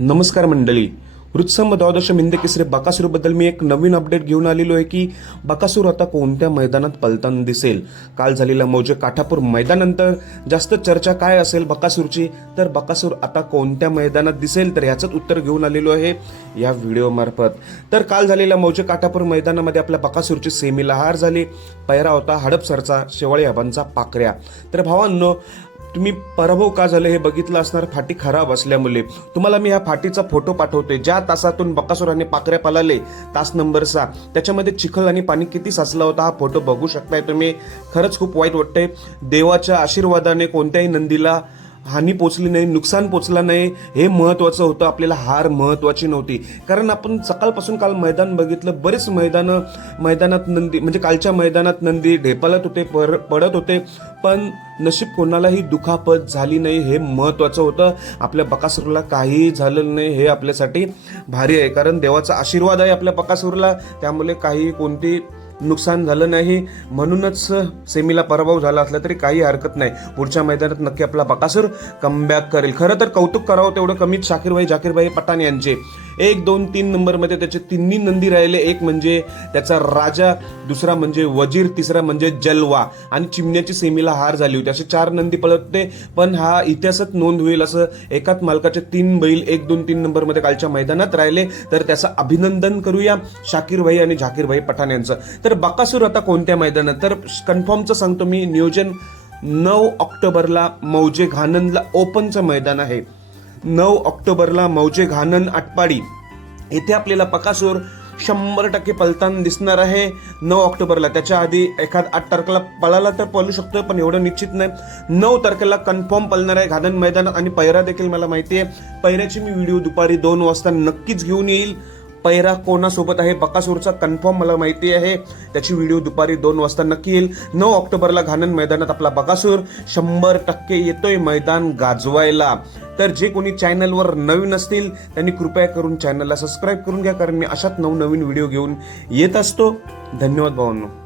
नमस्कार मंडळी. वृत्सम द्वादश मिंद केसरी बकासूरबद्दल मी एक नवीन अपडेट घेऊन आलेलो आहे की बकासूर आता कोणत्या मैदानात पलताना दिसेल? काल झालेला मौजे काठापूर मैदानानंतर जास्त चर्चा काय असेल बकासूरची? तर बकासूर आता कोणत्या मैदानात दिसेल? तर ह्याचंच उत्तर घेऊन आलेलो आहे या व्हिडिओमार्फत तर काल झालेल्या मौजे काठापूर मैदानामध्ये आपल्या बकासूरची सेमीला हार झाली. पहिरा होता हडपसरचा शेवाळी आबांचा पाकऱ्या. तर भावांनो तुम्ही पराभव का झाले हे बघितलं असणार? फाटी खराब असल्यामुळे. तुम्हाला मी ह्या फाटीचा फोटो पाठवते. ज्या तासातून बकासुराने पाकऱ्या पालाले तास नंबर सहा त्याच्यामध्ये चिखल आणि पाणी किती साचला होता हा फोटो बघू शकताय तुम्ही. खरंच खूप वाईट वाटतंय. देवाच्या आशीर्वादाने कोणत्याही नंदीला हानी पोचली नाही नुकसान पोचला नाही. हे महत्त्वाचं होतं. आपल्याला हार महत्त्वाची नव्हती. कारण आपण सकाळपासून काल मैदान बघितलं. बरेच मैदानं मैदानात नंदी म्हणजे कालच्या मैदानात नंदी ढेपालत होते पर पडत होते. पण नशीब कोणालाही दुखापत झाली नाही हे महत्वाचं होतं. आपल्या बकासूरला काहीही झालं नाही हे आपल्यासाठी भारी आहे. कारण देवाचा आशीर्वाद आहे आपल्या बकासूरला. त्यामुळे काही कोणती नुकसान झालं नाही. म्हणूनच सेमीला पराभव झाला असला तरी काही हरकत नाही. पुढच्या मैदानात नक्की आपला बकासूर कमबॅक करेल. खरं तर कौतुक करावं तेवढं कमीच. शाकीरभाई जाकीरभाई पठाण यांचे. एक दोन तीन नंबरमध्ये त्याचे तिन्ही नंदी राहिले. एक म्हणजे त्याचा राजा दुसरा म्हणजे वजीर तिसरा म्हणजे जलवा. आणि चिमण्याची सेमीला हार झाली होती. असे चार नंदी पळते पण हा इतिहासात नोंद होईल असं एकाच मालकाचे तीन बैल एक दोन तीन नंबरमध्ये कालच्या मैदानात राहिले. तर त्याचं अभिनंदन करूया शाकीरभाई आणि झाकीरभाई पठाण यांचं. तर बकासूर आता कोणत्या मैदानात? तर कन्फर्मचं सांगतो मी नियोजन नऊ ऑक्टोबरला मौजे घानंदला ओपनचं मैदान आहे. नऊ ऑक्टोबरला मौजे घानन आटपाडी. येथे आपल्याला पकासूर शंभर टक्के पलताना दिसणार आहे. नऊ ऑक्टोबरला. त्याच्या आधी एखाद आठ तारखेला पळाला तर पळू शकतो पण एवढं निश्चित नाही. नऊ तारखेला कन्फर्म पळणार आहे घानन मैदानात आणि पैरा देखील मला माहिती आहे पैऱ्याची मी व्हिडिओ दुपारी दोन वाजता नक्कीच घेऊन येईल. पैरा कोणासोबत आहे बकासूरचा कन्फर्म मला माहिती आहे. त्याची व्हिडिओ दुपारी दोन वाजता नक्की येईल. नऊ ऑक्टोबरला घाणन मैदानात आपला बकासूर शंभर टक्के येतोय मैदान गाजवायला. तर जे कोणी चॅनलवर नवीन असतील त्यांनी कृपया करून चॅनलला सबस्क्राईब करून घ्या कारण मी अशाच नवनवीन व्हिडिओ घेऊन येत असतो. धन्यवाद भावांनो.